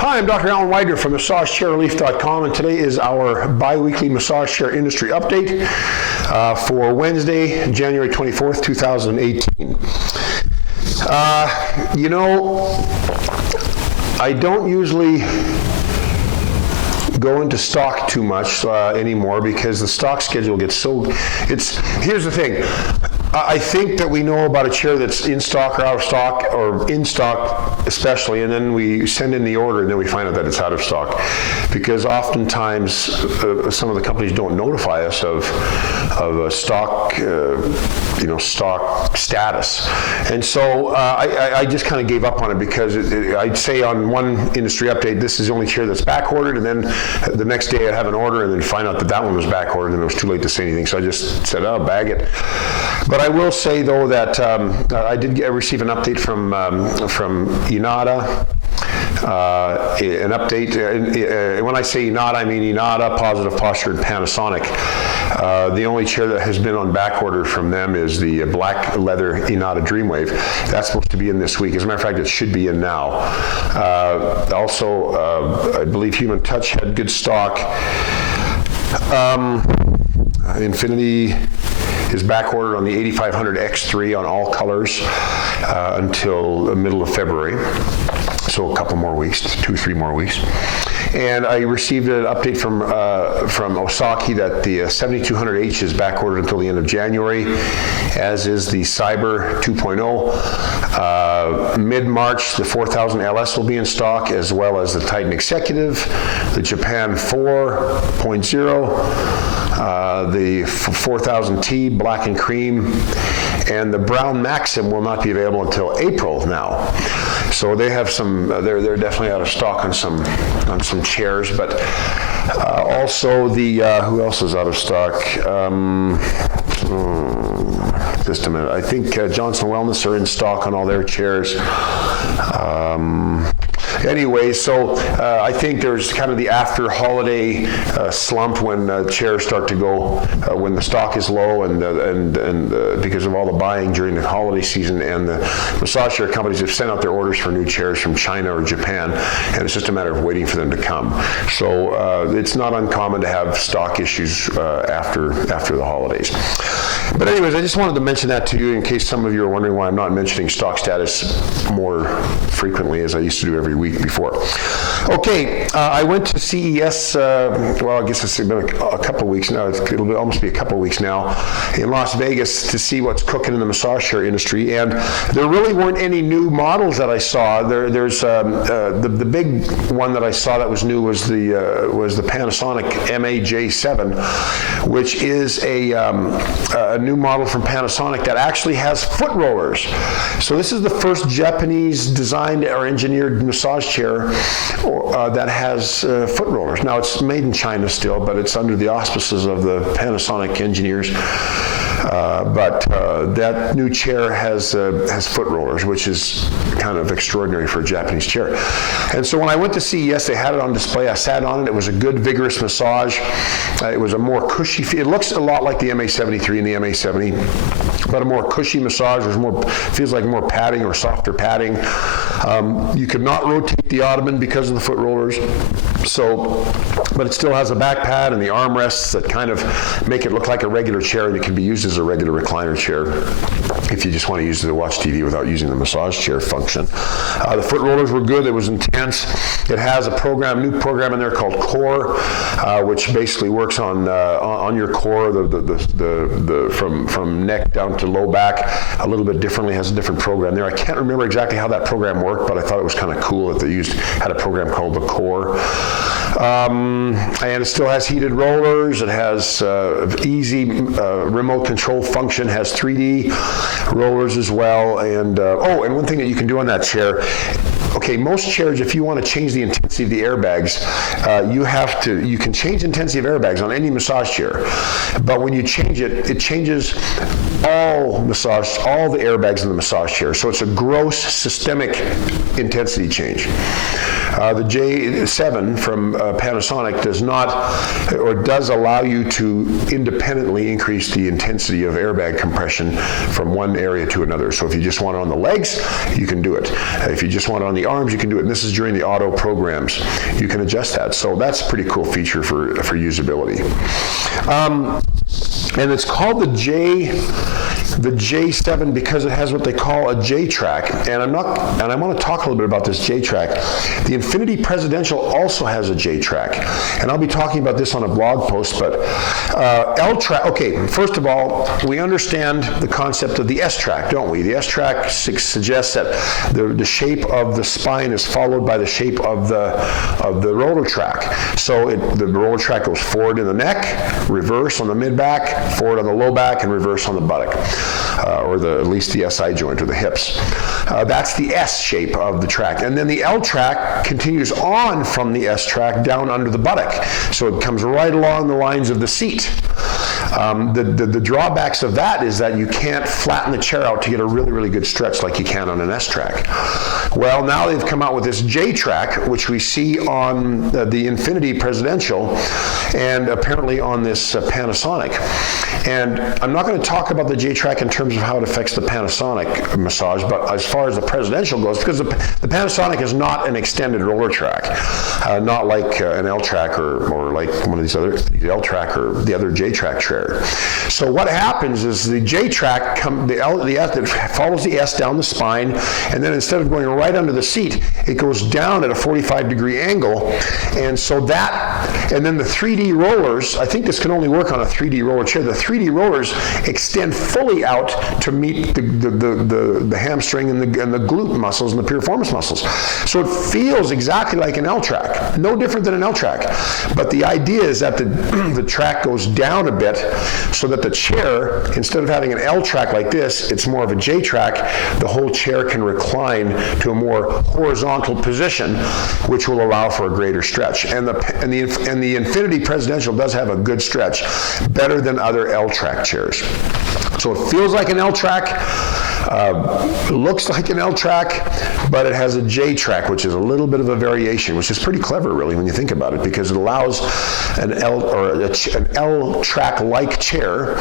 Hi, I'm Dr. Alan Widener from MassageChairRelief.com, and today is our bi-weekly massage chair industry update for Wednesday, January 24th, 2018. I don't usually go into stock too much anymore because the stock schedule gets so, here's the thing. I think that we know about a chair that's in stock or out of stock, or in stock especially, and then we send in the order and then we find out that it's out of stock. Because oftentimes some of the companies don't notify us of a stock, stock status. And so I just kind of gave up on it because I'd say on one industry update, this is the only chair that's back ordered, and then the next day I'd have an order and then find out that that one was back ordered and it was too late to say anything. So I just said, oh, bag it. But I will say, though, that I did receive an update from Inada, an update. When I say Inada, I mean Inada, Positive Posture, and Panasonic. The only chair that has been on back order from them is the black leather Inada Dreamwave. That's supposed to be in this week. As a matter of fact, it should be in now. Also, I believe Human Touch had good stock. Infinity is back ordered on the 8500 X3 on all colors until the middle of February. So a couple more weeks, 2-3 more weeks. And I received an update from Osaki that the 7200H is back ordered until the end of January, as is the Cyber 2.0. Mid-March, the 4000 LS will be in stock, as well as the Titan Executive, the Japan 4.0, the 4000T Black and Cream, and the Brown Maxim will not be available until April now. So they have some, they're definitely out of stock on some chairs, but also the, who else is out of stock? Just a minute. I think Johnson Wellness are in stock on all their chairs. Anyway, so I think there's kind of the after-holiday slump when chairs start to go, when the stock is low, and because of all the buying during the holiday season, and the massage chair companies have sent out their orders for new chairs from China or Japan, and it's just a matter of waiting for them to come. So it's not uncommon to have stock issues after the holidays. But anyways, I just wanted to mention that to you in case some of you are wondering why I'm not mentioning stock status more frequently as I used to do every week before. Okay, I went to CES, well, I guess it's been a couple of weeks now, it'll almost be a couple of weeks now, in Las Vegas to see what's cooking in the massage chair industry, and there really weren't any new models that I saw. There's the big one that I saw that was new was the Panasonic MAJ7, which is a new model from Panasonic that actually has foot rollers. So this is the first Japanese designed or engineered massage chair that has foot rollers. Now it's made in China still, but it's under the auspices of the Panasonic engineers. But that new chair has foot rollers, which is kind of extraordinary for a Japanese chair. And so when I went to CES, they had it on display. I sat on it. It was a good, vigorous massage. It was a more cushy feel. It looks a lot like the MA73 and the MA70, but a more cushy massage. There's more, feels like more padding or softer padding. You could not rotate the ottoman because of the foot rollers. So, but it still has a back pad and the armrests that kind of make it look like a regular chair, and it can be used as a regular recliner chair if you just want to use it to watch TV without using the massage chair function. The foot rollers were good. It was intense. It has a new program in there called Core, which basically works on your core, from neck down to low back, a little bit differently. Has a different program there. I can't remember exactly how that program worked, but I thought it was kind of cool that they had a program called the Core. And it still has heated rollers. It has easy remote control function, has 3D rollers as well. And and one thing that you can do on that chair, okay, most chairs, if you want to change the intensity of the airbags, you can change the intensity of airbags on any massage chair. But when you change it, it changes all the airbags in the massage chair. So it's a gross systemic intensity change. The J7 from Panasonic does allow you to independently increase the intensity of airbag compression from one area to another. So if you just want it on the legs, you can do it. If you just want it on the arms, you can do it. And this is during the auto programs. You can adjust that. So that's a pretty cool feature for usability. And it's called the J7 because it has what they call a J-track. And I want to talk a little bit about this J-track. The Infiniti Presidential also has a J-track. And I'll be talking about this on a blog post, but L-track, okay, first of all, we understand the concept of the S-track, don't we? The S-track suggests that the shape of the spine is followed by the shape of the roller track. So the roller track goes forward in the neck, reverse on the mid-back, forward on the low back, and reverse on the buttock, or at least the SI joint or the hips. That's the S shape of the track. And then the L track continues on from the S track down under the buttock. So it comes right along the lines of the seat. The drawbacks of that is that you can't flatten the chair out to get a really, really good stretch like you can on an S track. Well, now they've come out with this J track, which we see on the Infiniti Presidential and apparently on this Panasonic. And I'm not going to talk about the J track in terms of how it affects the Panasonic massage, but as far as the Presidential goes, because the Panasonic is not an extended roller track, not like an L track or like one of these other, the L track or the other J track chair. So what happens is the J track, it follows the S down the spine, and then instead of going right under the seat, it goes down at a 45-degree angle, and so and then the 3D rollers, I think this can only work on a 3D roller chair, the 3D rollers extend fully out to meet the hamstring and the glute muscles and the piriformis muscles. So it feels exactly like an L track, no different than an L track. But the idea is that the track goes down a bit so that the chair, instead of having an L track like this, it's more of a J track. The whole chair can recline to a more horizontal position, which will allow for a greater stretch. And the Infiniti Presidential does have a good stretch, better than other L track chairs. So it feels like an L track, looks like an L track, but it has a J track, which is a little bit of a variation, which is pretty clever, really, when you think about it, because it allows an L track-like chair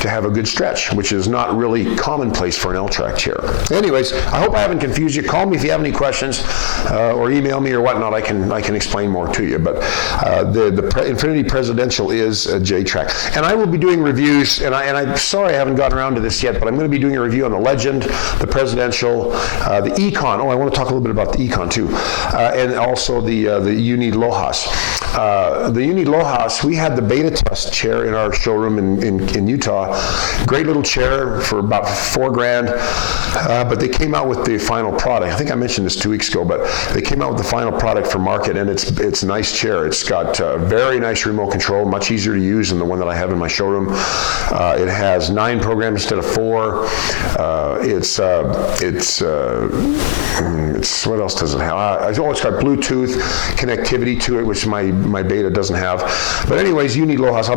to have a good stretch, which is not really commonplace for an L track chair. Anyways, I hope I haven't confused you. Call me if you have any questions, or email me or whatnot. I can explain more to you. But the Infiniti Presidential is a J track, and I will be doing reviews. And I'm sorry I haven't gotten around to this yet, but I'm going to be doing a review on the Legend, the Presidential, the Econ. Oh, I want to talk a little bit about the Econ too, and also the Uni Lojas. The Uni Lojas, we had the beta test chair in our showroom in Utah. Great little chair for about $4,000, but they came out with the final product. I think I mentioned this 2 weeks ago, but they came out with the final product for market, and it's a nice chair. It's got very nice remote control, much easier to use than the one that I have in my showroom. It has 9 programs instead of 4. It's what else does it have? It's got Bluetooth connectivity to it, which my beta doesn't have. But anyways, Uni Lojas,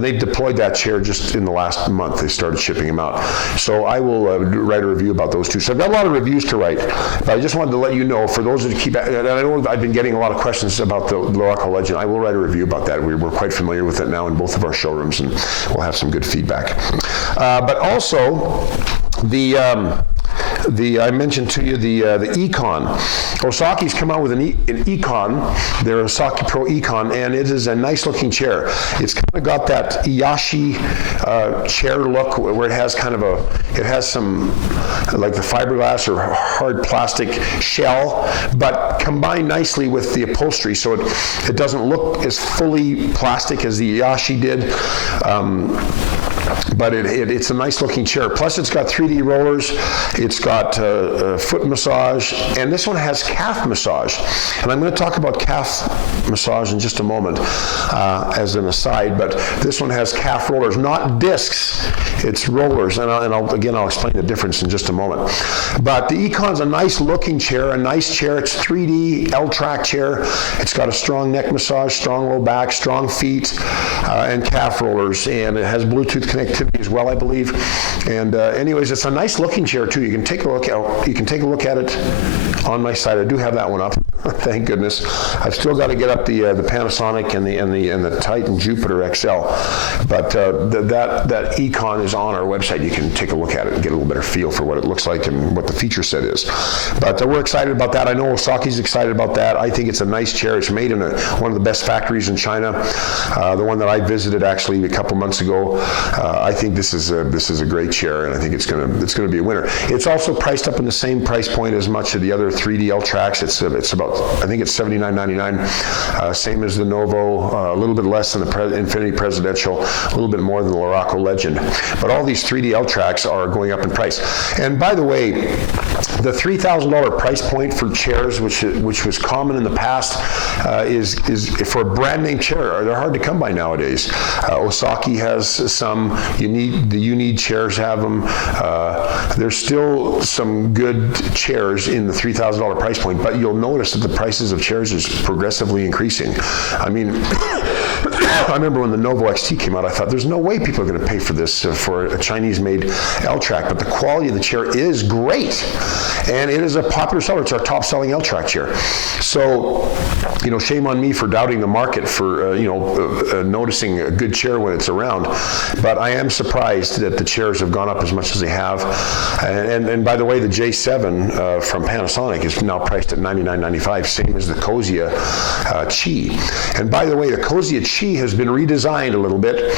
they've deployed that chair just in the last month. They started shipping them out. So I will write a review about those two. So I've got a lot of reviews to write, but I just wanted to let you know, for those that keep, and I know I've been getting a lot of questions about the Loraco Legend. I will write a review about that. We're quite familiar with it now in both of our showrooms, and we'll have some good feedback. But also, I mentioned to you the Econ. Osaki's come out with an Econ, their Osaki Pro Econ, and it is a nice looking chair. It's kind of got that Iyashi chair look, where it has some like the fiberglass or hard plastic shell, but combined nicely with the upholstery, so it doesn't look as fully plastic as the Iyashi did. But it's a nice looking chair. Plus it's got 3D rollers, it's got foot massage, and this one has calf massage. And I'm going to talk about calf massage in just a moment as an aside, but this one has calf rollers, not discs, it's rollers. And I'll explain the difference in just a moment. But the Econ's a nice looking chair, a nice chair. It's 3D L-track chair. It's got a strong neck massage, strong low back, strong feet, and calf rollers, and it has Bluetooth connectivity as well, I believe. And anyways, it's a nice looking chair too. You can take a look at it on my site. I do have that one up. Thank goodness. I've still got to get up the Panasonic and the Titan Jupiter XL, but that Econ is on our website. You can take a look at it and get a little better feel for what it looks like and what the feature set is. But we're excited about that. I know Osaki's excited about that. I think it's a nice chair. It's made in one of the best factories in China. The one that I visited actually a couple months ago. I think this is a great chair, and I think it's gonna be a winner. It's also priced up in the same price point as much of the other 3DL tracks. It's about, I think it's $79.99, same as the Novo, a little bit less than the Infinity Presidential, a little bit more than the Luraco Legend. But all these 3DL tracks are going up in price. And by the way, the $3,000 price point for chairs, which was common in the past, is for a brand name chair. They're hard to come by nowadays. Osaki has some. The You-Need chairs have them. There's still some good chairs in the $3,000 price point, but you'll notice that the prices of chairs is progressively increasing. I mean, I remember when the Novo XT came out, I thought there's no way people are going to pay for this for a Chinese-made L-Track, but the quality of the chair is great, and it is a popular seller. It's our top-selling L-Track chair. So, shame on me for doubting the market for noticing a good chair when it's around, but I am surprised that the chairs have gone up as much as they have. And by the way, the J7 from Panasonic is now priced at $99.95, same as the Kozia Chi. And by the way, the Kozia Chi has been redesigned a little bit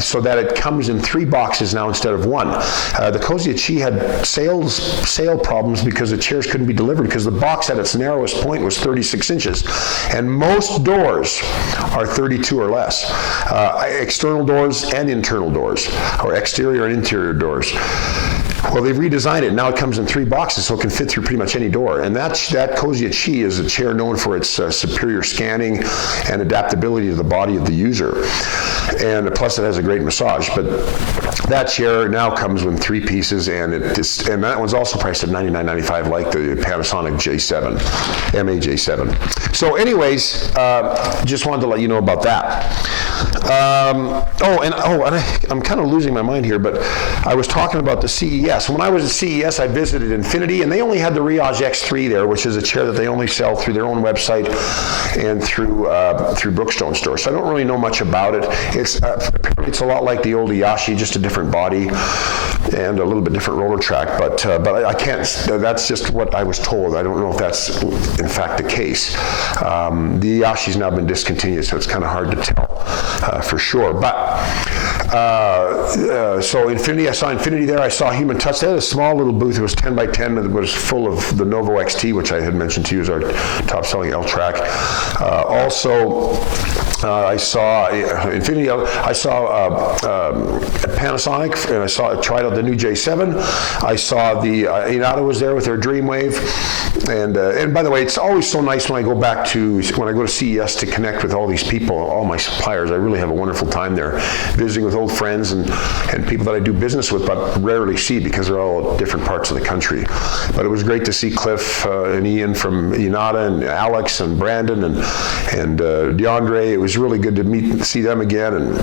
so that it comes in 3 boxes now instead of 1. The Kozia Chi had sale problems because the chairs couldn't be delivered because the box at its narrowest point was 36 inches. And most doors are 32 or less. External doors and internal doors, or exterior and interior doors. Well, they've redesigned it. Now it comes in 3 boxes, so it can fit through pretty much any door. And that Kozia Chi is a chair known for its superior scanning and adaptability to the body of the user. And plus, it has a great massage. But that chair now comes with 3 pieces, and that one's also priced at $99.95, like the Panasonic J7, MA J7. So, anyways, just wanted to let you know about that. I'm kind of losing my mind here, but I was talking about the CES. When I was at CES, I visited Infinity, and they only had the Riage X3 there, which is a chair that they only sell through their own website and through Brookstone stores. So I don't really know much about it. It's a lot like the old Iyashi, just a different body and a little bit different roller track. But I can't. That's just what I was told. I don't know if that's in fact the case. The Iyashi's now been discontinued, so it's kind of hard to tell for sure. But so Infinity, I saw Infinity there. I saw Human Touch. They had a small little booth. It was 10 by 10. It was full of the Novo XT, which I had mentioned to you as our top-selling L-Track. I saw Infinity. I saw Panasonic, and I tried out the new J7. I saw the Inada was there with their Dreamwave, and by the way, it's always so nice when I go to CES to connect with all these people, all my suppliers. I really have a wonderful time there, visiting with old friends and people that I do business with, but rarely see because they're all at different parts of the country. But it was great to see Cliff and Ian from Inada, and Alex and Brandon and DeAndre. It was really good to see them again, and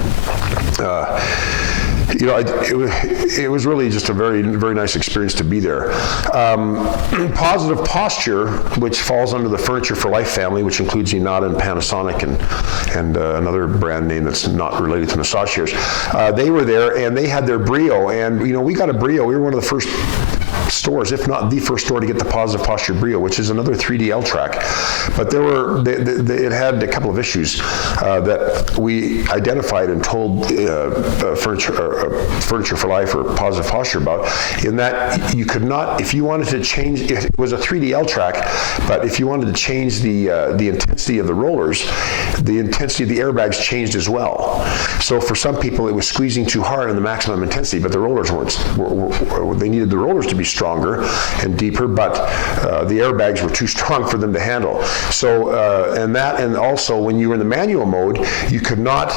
it was really just a very, very nice experience to be there. Positive Posture, which falls under the Furniture for Life family, which includes Inada and Panasonic and another brand name that's not related to massage chairs. They were there, and they had their Brio, and we got a Brio. We were one of the first stores, if not the first store, to get the Positive Posture Brio, which is another 3D L-Track. But it had a couple of issues that we identified and told Furniture for Life or Positive Posture about, in that you could not, if you wanted to change, it was a 3D L-Track, but if you wanted to change the intensity of the rollers, the intensity of the airbags changed as well. So for some people, it was squeezing too hard in the maximum intensity, but the rollers they needed the rollers to be stronger and deeper, but the airbags were too strong for them to handle. So, and also when you were in the manual mode, you could not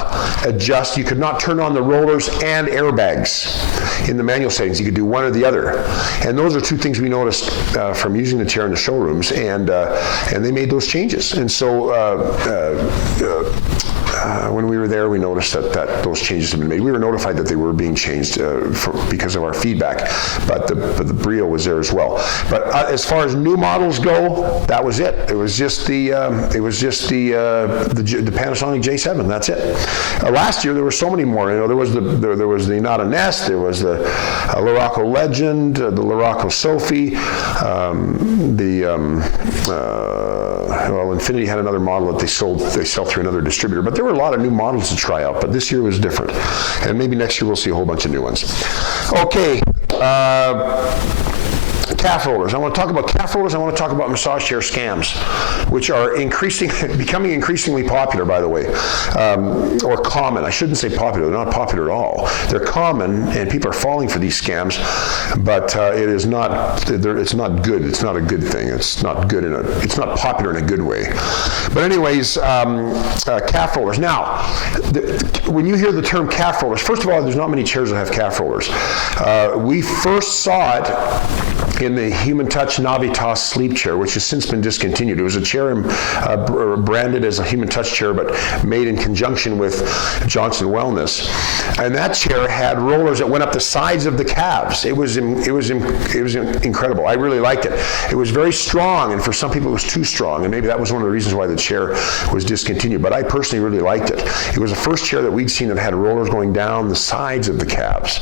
adjust, you could not turn on the rollers and airbags in the manual settings. You could do one or the other. And those are 2 things we noticed from using the chair in the showrooms, and they made those changes. And so when we were there, we noticed that those changes had been made. We were notified that they were being changed because of our feedback, but the Brio was there as well. But as far as new models go, that was it. It was just the Panasonic J7. That's it. Last year there were so many more. You know, there was the Inada Nest, there was the Luraco Legend, the Luraco Sophie, well, Infinity had another model that they sell through another distributor. But there were a lot of new models to try out. But this year was different, and maybe next year we'll see a whole bunch of new ones. Okay. Calf rollers. I want to talk about calf rollers. I want to talk about massage chair scams, which are becoming increasingly popular, by the way, or common. I shouldn't say popular. They're not popular at all. They're common, and people are falling for these scams. But it is not. It's not good. It's not a good thing. It's not good it's not popular in a good way. But anyways, calf rollers. Now, when you hear the term calf rollers, first of all, there's not many chairs that have calf rollers. We first saw it in the Human Touch Navitas sleep chair, which has since been discontinued. It was a chair branded as a Human Touch chair, but made in conjunction with Johnson Wellness. And that chair had rollers that went up the sides of the calves. It was incredible. I really liked it. It was very strong, and for some people it was too strong, and maybe that was one of the reasons why the chair was discontinued. But I personally really liked it. It was the first chair that we'd seen that had rollers going down the sides of the calves.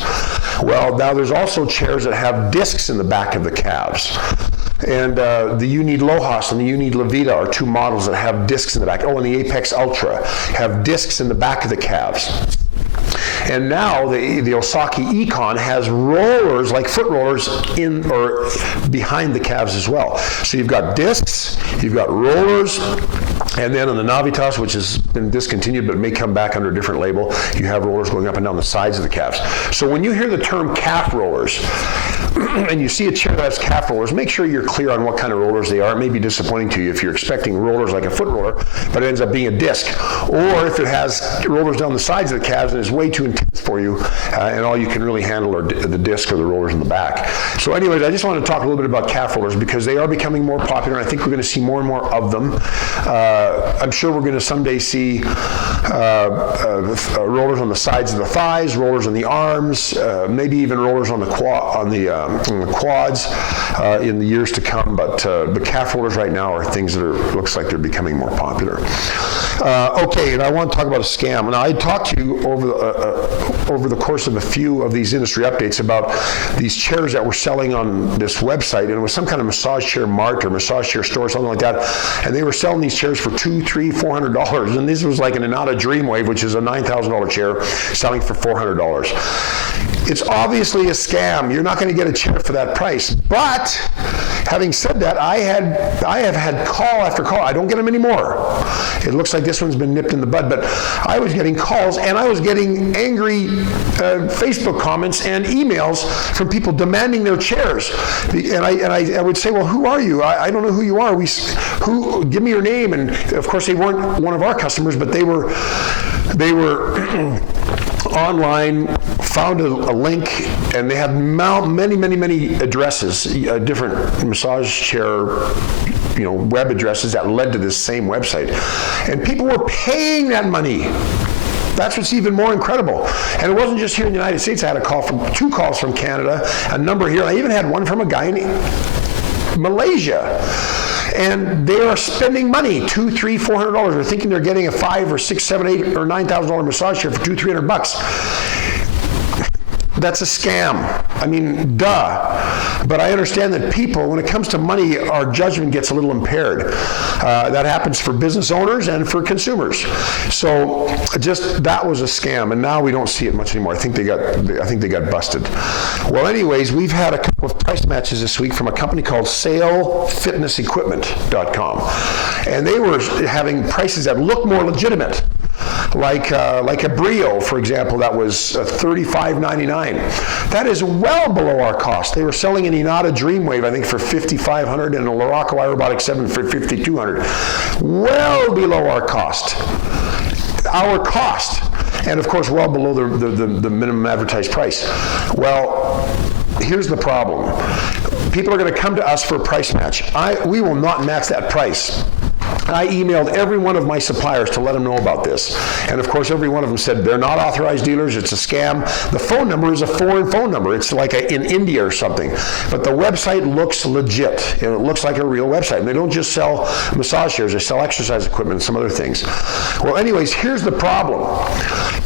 Well, now there's also chairs that have discs in the back of the calves. And the Unid Lohas and the Unid Blvd are two models that have discs in the back. Oh, and the Apex Ultra have discs in the back of the calves. And now the Osaki Econ has rollers, like foot rollers, in or behind the calves as well. So you've got discs, you've got rollers, and then on the Navitas, which has been discontinued but may come back under a different label, you have rollers going up and down the sides of the calves. So when you hear the term calf rollers, and you see a chair that has calf rollers, make sure you're clear on what kind of rollers they are. It may be disappointing to you if you're expecting rollers like a foot roller, but it ends up being a disc. Or if it has rollers down the sides of the calves and is way too intense for you, and all you can really handle are the disc or the rollers in the back. So anyways, I just want to talk a little bit about calf rollers because they are becoming more popular, and I think we're going to see more and more of them. I'm sure we're going to someday see rollers on the sides of the thighs, rollers on the arms, maybe even rollers on the quads in the years to come. But calf rollers right now are things that looks like they're becoming more popular. Okay, and I want to talk about a scam. Now, I talked to you over the course of a few of these industry updates about these chairs that were selling on this website, and it was some kind of massage chair mart or massage chair store, something like that, and they were selling these chairs for $200, $300, $400, and this was like an Inada Dreamwave, which is a $9,000 chair, selling for $400. It's obviously a scam. You're not going to get a chair for that price. But having said that, I have had call after call. I don't get them anymore. It looks like this one's been nipped in the bud. But I was getting calls, and I was getting angry Facebook comments and emails from people demanding their chairs. And I would say, well, who are you? I don't know who you are. Give me your name. And of course, they weren't one of our customers, but they were online, found a link, and they had many addresses, different massage chair, web addresses that led to this same website. And people were paying that money. That's what's even more incredible. And it wasn't just here in the United States. I had two calls from Canada, a number here. I even had one from a guy in Malaysia. And they are spending money, $200, $300, $400. They're thinking they're getting a $5,000 or $6,000, $7,000, $8,000 or $9,000 massage chair for $200, $300. That's a scam. I mean, duh. But I understand that people, when it comes to money, our judgment gets a little impaired. That happens for business owners and for consumers. So that was a scam, and now we don't see it much anymore. I think they got busted. Well, anyways, we've had a couple of price matches this week from a company called SaleFitnessEquipment.com, and they were having prices that look more legitimate. Like a Brio, for example, that was $35.99. That is well below our cost. They were selling an Inada Dreamwave, I think, for $5,500, and a Luraco Aerobotic 7 for $5,200. Well below our cost. And of course, well below the minimum advertised price. Well, here's the problem. People are going to come to us for a price match. We will not match that price. I emailed every one of my suppliers to let them know about this. And of course, every one of them said they're not authorized dealers, it's a scam. The phone number is a foreign phone number. It's like in India or something. But the website looks legit. And it looks like a real website. And they don't just sell massage chairs, they sell exercise equipment and some other things. Well, anyways, here's the problem.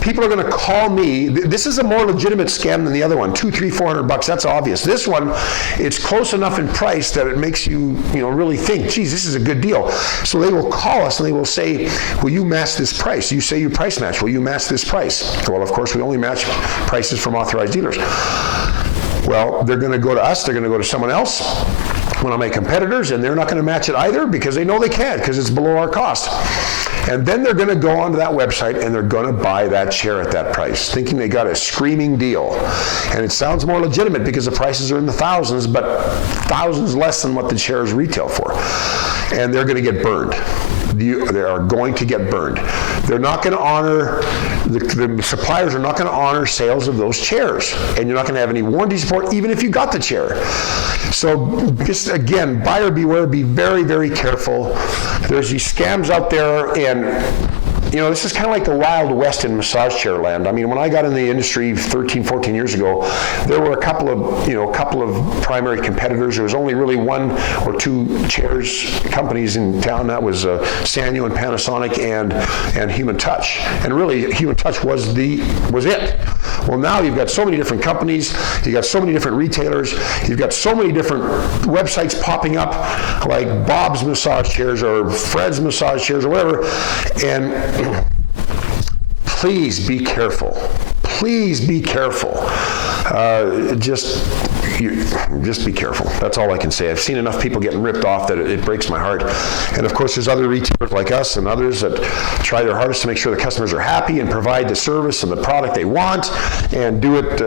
People are going to call me. This is a more legitimate scam than the other one. $200, $300, $400, that's obvious. This one, it's close enough in price that it makes you, really think, geez, this is a good deal. So they will call us and they will say, will you match this price? You say you price match. Will you match this price? Well, of course, we only match prices from authorized dealers. Well, they're going to go to us. They're going to go to someone else, one of my competitors, and they're not going to match it either because they know they can't because it's below our cost. And then they're going to go onto that website and they're going to buy that chair at that price, thinking they got a screaming deal. And it sounds more legitimate because the prices are in the thousands, but thousands less than what the chairs retail for. And they're going to get burned. They are going to get burned. They're not going to honor, the suppliers are not going to honor sales of those chairs. And you're not going to have any warranty support even if you got the chair. So just again, buyer beware, be very, very careful. There's these scams out there, and this is kind of like the Wild West in massage chair land. I mean, when I got in the industry 13, 14 years ago, there were a couple of primary competitors. There was only really one or two chairs companies in town. That was Sanyo and Panasonic and Human Touch. And really, Human Touch was it. Well, now you've got so many different companies, you've got so many different retailers, you've got so many different websites popping up, like Bob's Massage Chairs or Fred's Massage Chairs or whatever, and please be careful. Please be careful. Just be careful. That's all I can say. I've seen enough people getting ripped off that it breaks my heart. And of course, there's other retailers like us and others that try their hardest to make sure the customers are happy and provide the service and the product they want, and do it,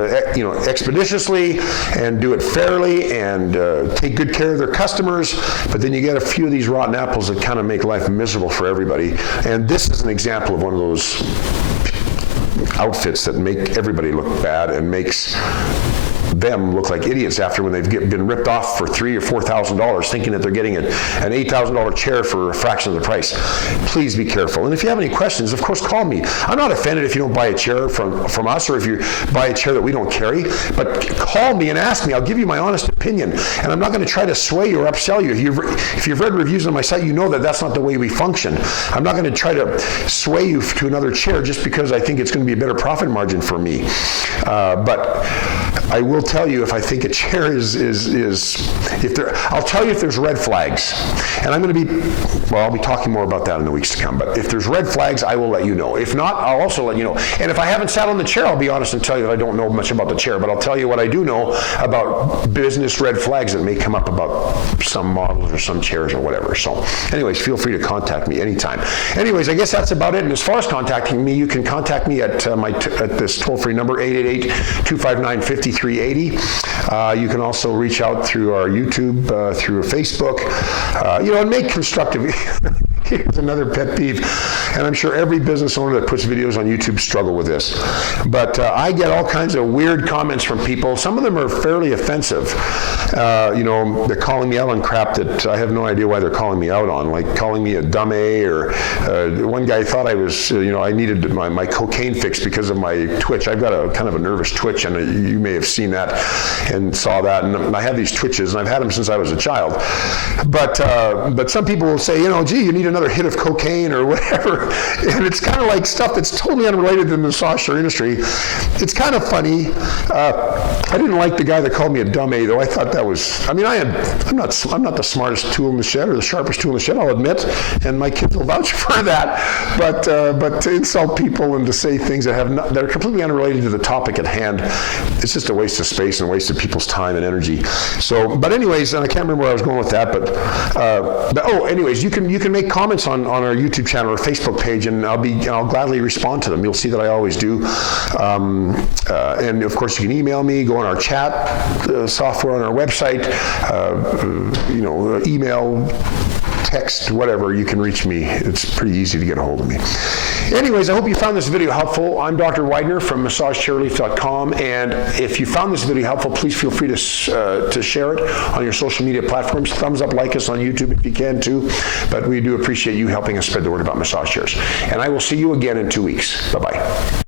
expeditiously and do it fairly and take good care of their customers. But then you get a few of these rotten apples that kind of make life miserable for everybody. And this is an example of one of those outfits that make everybody look bad and makes them look like idiots after when they've been ripped off for $3,000 or $4,000 thinking that they're getting an $8,000 chair for a fraction of the price. Please be careful. And if you have any questions, of course, call me. I'm not offended if you don't buy a chair from us or if you buy a chair that we don't carry, but call me and ask me. I'll give you my honest opinion. And I'm not going to try to sway you or upsell you. If you've read reviews on my site, you know that that's not the way we function. I'm not going to try to sway you to another chair just because I think it's going to be a better profit margin for me. But I will tell you if I think a chair I'll tell you if there's red flags. And I'll be talking more about that in the weeks to come. But if there's red flags, I will let you know. If not, I'll also let you know. And if I haven't sat on the chair, I'll be honest and tell you that I don't know much about the chair, but I'll tell you what I do know about business red flags that may come up about some models or some chairs or whatever. So anyways, feel free to contact me anytime. Anyways, I guess that's about it. And as far as contacting me, you can contact me at at this toll-free number, 888-259-5380. You can also reach out through our YouTube, through Facebook, and make constructive. Here's another pet peeve, and I'm sure every business owner that puts videos on YouTube struggle with this. But I get all kinds of weird comments from people. Some of them are fairly offensive. They're calling me out on crap that I have no idea why they're calling me out on, like calling me a dumb A, or one guy thought I was, I needed my cocaine fix because of my twitch. I've got a kind of a nervous twitch, and you may have seen that and saw that. And I have these twitches, and I've had them since I was a child. But some people will say, gee, you need another hit of cocaine or whatever. And it's kind of like stuff that's totally unrelated to the massage chair industry. It's kind of funny. I didn't like the guy that called me a dumb A, though. I thought that was, I'm not the smartest tool in the shed or the sharpest tool in the shed, I'll admit, and my kids will vouch for that. But to insult people and to say things that are completely unrelated to the topic at hand, it's just a waste of space and a waste of people's time and energy. So, but anyways, and I can't remember where I was going with that, but anyways, you can make comments on our YouTube channel or Facebook page, and I'll gladly respond to them. You'll see that I always do. And of course, you can email me, go on our chat software on our website, email text, whatever, you can reach me. It's pretty easy to get a hold of me. Anyways, I hope you found this video helpful. I'm Dr. Widener from MassageChairRelief.com, and if you found this video helpful, please feel free to share it on your social media platforms. Thumbs up, like us on YouTube if you can too. But we do appreciate you helping us spread the word about massage chairs. And I will see you again in 2 weeks. Bye-bye.